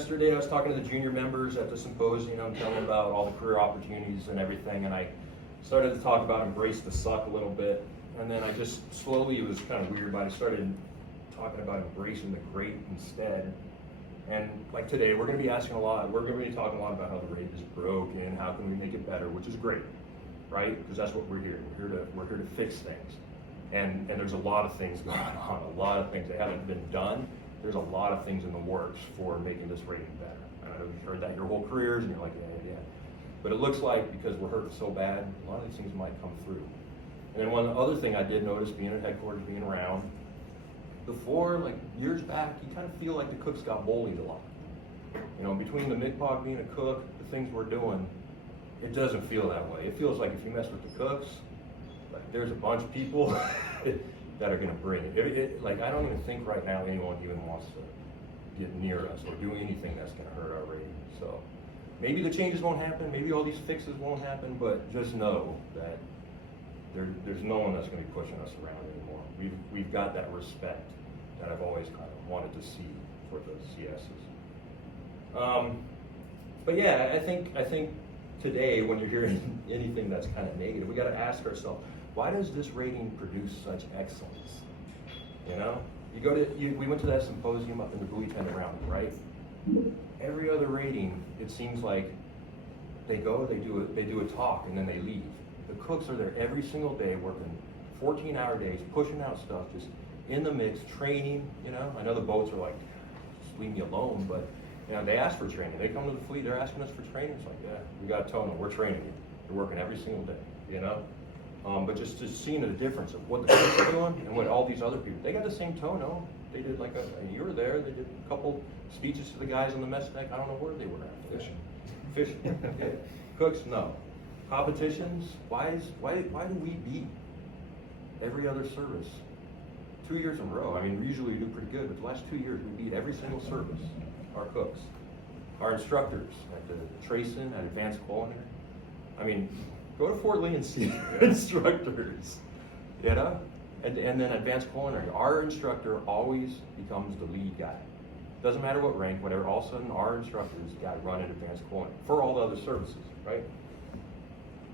Yesterday I was talking to the junior members at the symposium, telling them about all the career opportunities and everything, and I started to talk about embrace the suck a little bit, and then I just slowly, it was kind of weird, but I started talking about embracing the great instead. And like today, we're going to be asking a lot, we're going to be talking a lot about how the rate is broken, how can we make it better, which is great, right? Because that's what we're here. We're here to fix things. And there's a lot of things going on, a lot of things that haven't been done. There's a lot of things in the works for making this rating better. I know you've heard that your whole careers, and you're like, yeah. But it looks like because we're hurting so bad, a lot of these things might come through. And then one other thing I did notice, being at headquarters, being around, before, like years back, you kind of feel like the cooks got bullied a lot. You know, between the MICPOG being a cook, the things we're doing, it doesn't feel that way. It feels like if you mess with the cooks, like there's a bunch of people that are going to bring it. Like I don't even think right now anyone even wants to get near us or do anything that's going to hurt our rating. So maybe the changes won't happen, maybe all these fixes won't happen, but just know that there's no one that's going to be pushing us around anymore. We've got that respect that I've always kind of wanted to see for the CSs. But yeah, I think today when you're hearing anything that's kind of negative, we got to ask ourselves, why does this rating produce such excellence? You know, we went to that symposium up in the buoy tender round, right? Every other rating, it seems like they do a talk and then they leave. The cooks are there every single day working 14-hour days, pushing out stuff, just in the mix, training, you know. I know the boats are like, just leave me alone, but you know, they ask for training. They come to the fleet, they're asking us for training. It's like, yeah, we got to tell them, we're training you. You're working every single day, you know. But just seeing the difference of what the cooks are doing and what all these other people, they got the same tono. They did like you were there, they did a couple speeches to the guys on the mess deck. I don't know where they were at. Fishing. Yeah. Cooks, no. Competitions, why do we beat every other service 2 years in a row? I mean, we usually do pretty good, but the last 2 years we beat every single service, our cooks. Our instructors at the TRACEN, at Advanced Culinary. I mean, go to Fort Lee and see instructors, you know? And then Advanced Culinary, our instructor always becomes the lead guy. Doesn't matter what rank, whatever, all of a sudden our instructors got to run in Advanced Culinary for all the other services, right?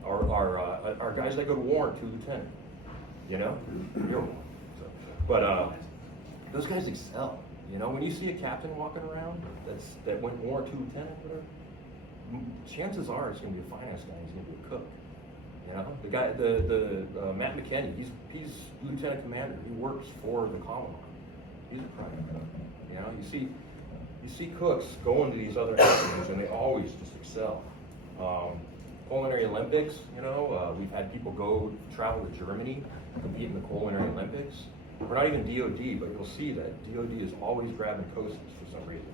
Our guys that go to warrant, 2 lieutenant, you know? But those guys excel, you know? When you see a captain walking around that went warrant, 2 lieutenant, whatever, chances are it's going to be a finance guy, he's going to be a cook. You know, the guy, the Matt McKinney, he's lieutenant commander. He works for the Commandant. He's a private cook. You know, you see cooks going to these other academics, and they always just excel. Culinary Olympics, you know, we've had people travel to Germany, compete in the Culinary Olympics. We're not even DOD, but you'll see that DOD is always grabbing coasters for some reason.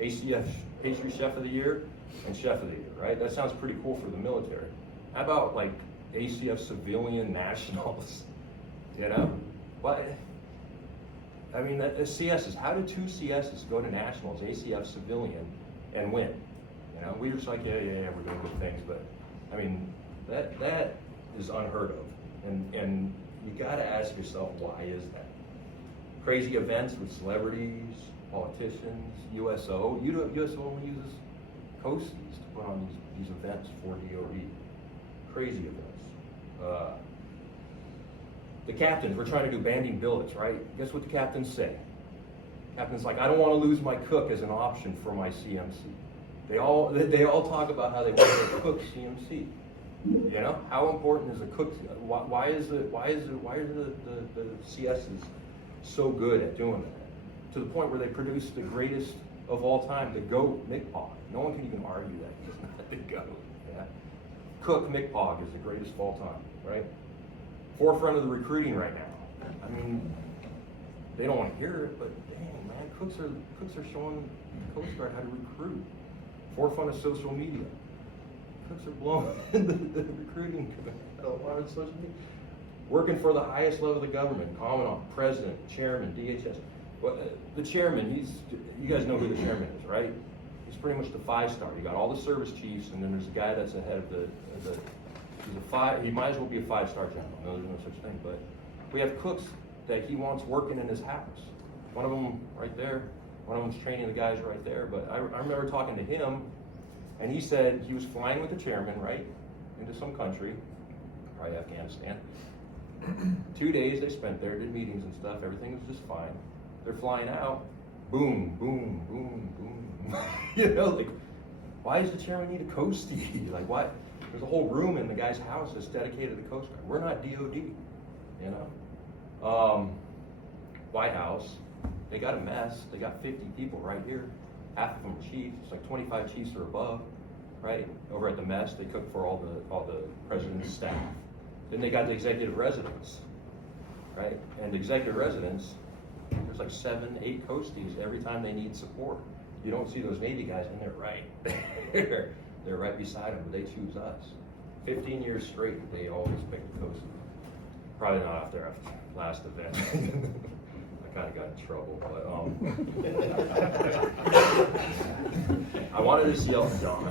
ACF Pastry Chef of the Year and Chef of the Year, right? That sounds pretty cool for the military. How about like ACF Civilian Nationals, you know? What? I mean, the CSs, how did 2 CSs go to Nationals, ACF Civilian, and win? You know, we were just like, yeah, we're doing good things, but I mean, that is unheard of. And you gotta ask yourself, why is that? Crazy events with celebrities, politicians, USO. USO only uses coasties to put on these events for DOD. Crazy events. The captains, we're trying to do banding billets, right? Guess what the captains say? Captain's like, I don't want to lose my cook as an option for my CMC. They all talk about how they want their cook CMC. You know, how important is a cook? Why are the CSs so good at doing that? To the point where they produce the greatest of all time, the GOAT MICPOG. No one can even argue that he's not the GOAT. Yeah? Cook MICPOG is the greatest of all time, right? Forefront of the recruiting right now. I mean, they don't want to hear it, but dang man, cooks are showing the Coast Guard how to recruit. Forefront of social media. Cooks are blowing the recruiting a lot of social media. Working for the highest level of the government, Commandant, President, Chairman, DHS. Well, the chairman, you guys know who the chairman is, right? He's pretty much the 5-star. You got all the service chiefs, and then there's a guy that's ahead of he might as well be a 5-star general. No, there's no such thing. But we have cooks that he wants working in his house. One of them right there, One of them's training the guys right there. But I remember talking to him, and he said he was flying with the chairman, right, into some country, probably Afghanistan. 2 days they spent there, did meetings and stuff, everything was just fine. They're flying out, boom, boom, boom, boom. You know, like, why does the chairman need a coastie? Like, why? There's a whole room in the guy's house that's dedicated to the Coast Guard. We're not DOD, you know? White House, they got a mess. They got 50 people right here. Half of them are chiefs. It's like 25 chiefs or above, right? Over at the mess, they cook for all the president's staff. Then they got the executive residence, right? And the executive residence, there's like 7, 8 coasties every time they need support. You don't see those Navy guys, and they're right there. They're right beside them, but they choose us. 15 years straight, they always pick the coastie. Probably not after our last event. I kind of got in trouble, but I wanted to see Elton John.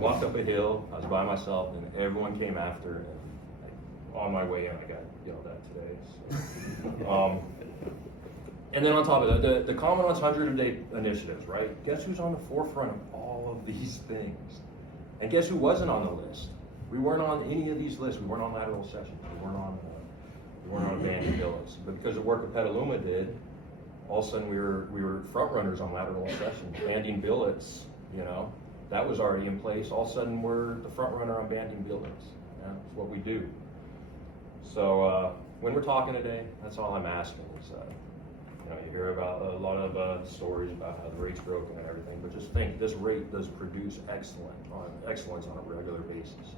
Walked up a hill, I was by myself, and everyone came after, and on my way in, I got yelled at today. So. And then on top of that, the Commandant's 100-day initiatives, right? Guess who's on the forefront of all of these things? And guess who wasn't on the list? We weren't on any of these lists. We weren't on lateral sessions. We weren't on banding billets. But because of work that Petaluma did, all of a sudden we were front runners on lateral sessions. Banding billets, you know, that was already in place. All of a sudden we're the front runner on banding billets. Yeah, it's what we do. So when we're talking today, that's all I'm asking is, you know, you hear about a lot of stories about how the rate's broken and everything, but just think, this rate does produce excellence on a regular basis.